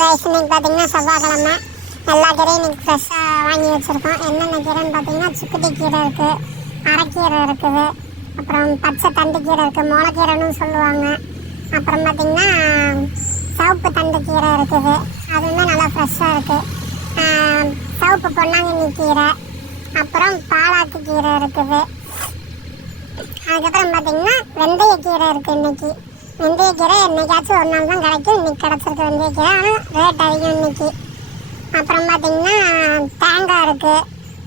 Guys இன்னைக்கு பார்த்தீங்கன்னா செவ்வாய்க்கிழமை. எல்லா கீரையும் இன்னைக்கு ஃப்ரெஷ்ஷாக வாங்கி வச்சுருக்கோம். என்னென்ன கீரைன்னு பார்த்தீங்கன்னா சுக்குட்டி கீரை இருக்குது அரைக்கீரை இருக்குது அப்புறம் பச்சை தண்டு கீரை இருக்குது முளைக்கீரைன்னு சொல்லுவாங்க. அப்புறம் பார்த்தீங்கன்னா சவுப்பு தண்டு கீரை இருக்குது. அதுவுமே நல்லா ஃப்ரெஷ்ஷாக இருக்குது சவுப்பு பொன்னாங்கண்ணி கீரை அப்புறம் பாலாக்கு கீரை இருக்குது. அதுக்கப்புறம் பார்த்தீங்கன்னா வெந்தயக்கீரை இருக்குது முந்தைய கீரை என்னைக்காச்சும் ஒரு நாள் தான் கிடைக்கும். இன்னைக்கு கிடச்சிருக்கு வெந்தயக்கீரை ஆனால் ரேட் அதிகம் இன்னைக்கு. அப்புறம் பார்த்தீங்கன்னா தேங்காய் இருக்குது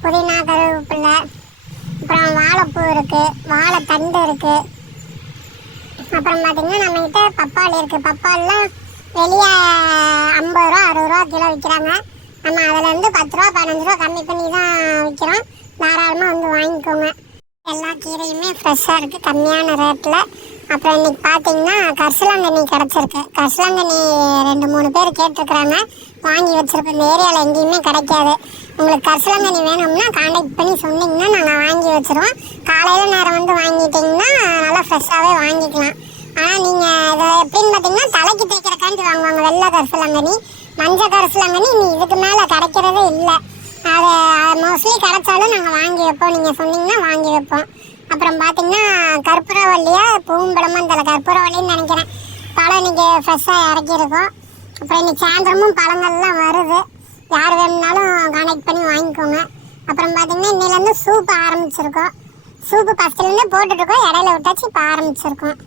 புதினா கருவேப்பிலை அப்புறம் வாழைப்பூ இருக்குது வாழைத்தண்டு இருக்குது அப்புறம் பார்த்தீங்கன்னா நம்மக்கிட்ட பப்பாளி இருக்குது பப்பாளிலாம் வெளியே ஐம்பது ரூபா அறுபது ரூபா கிலோ விற்கிறாங்க. நம்ம அதுலேருந்து பத்து ரூபா பதினஞ்சு ரூபா கம்மி பண்ணி தான் விற்கிறோம் தாராளமாக வந்து வாங்கிக்கோங்க. எல்லா கீரையுமே ஃப்ரெஷ்ஷாக இருக்குது கம்மியான ரேட்டில் அப்புறம் இன்னைக்கு பார்த்தீங்கன்னா கரிசலாங்கண்ணி கிடச்சிருக்கு. கரிசலாங்கண்ணி ரெண்டு மூணு பேர் கேட்டிருக்கிறாங்க. வாங்கி வச்சிருக்கோம் இந்த ஏரியாவில் எங்கேயுமே கிடைக்காது. உங்களுக்கு கரிசலாங்கண்ணி வேணும்னா காண்டாக்ட் பண்ணி சொன்னீங்கன்னா நாங்கள் வாங்கி வச்சுருவோம். காலையில் நேரம் வந்து வாங்கிட்டீங்கன்னா நல்லா ஃப்ரெஷ்ஷாகவே வாங்கிக்கலாம். ஆனால் நீங்கள் இதை எப்படின்னு பார்த்தீங்கன்னா தலைக்கு தேய்க்கிறக்காண்டி வாங்குவாங்க. வெள்ளை கரிசலாங்கண்ணி மஞ்சள் கரிசலாங்கண்ணி நீ இதுக்கு மேலே கிடைக்கிறதே இல்லை. அதை மோஸ்ட்லி கிடைச்சாலும் நாங்கள் வாங்கி வைப்போம். நீங்கள் சொன்னீங்கன்னா வாங்கி வைப்போம். அப்புறம் பார்த்தீங்கன்னா கற்பூரவல்லியா பூம்பழமும் தலை கற்பூரவல்லின்னு நினைக்கிறேன். பழம் இன்றைக்கி ஃப்ரெஷ்ஷாக இறக்கியிருக்கோம். அப்புறம் இன்னைக்கு சாயந்தரமும் பழங்கள்லாம் வருது. யார் வேணும்னாலும் கனெக்ட் பண்ணி வாங்கிக்கோங்க. அப்புறம் பார்த்திங்கன்னா இன்னிலேருந்து சூப் ஆரம்பிச்சிருக்கோம். சூப்பு ஃபஸ்ட்டுலேருந்தே போட்டுட்ருக்கோம் இடையில விட்டாச்சு இப்போ ஆரம்பிச்சிருக்கோம்.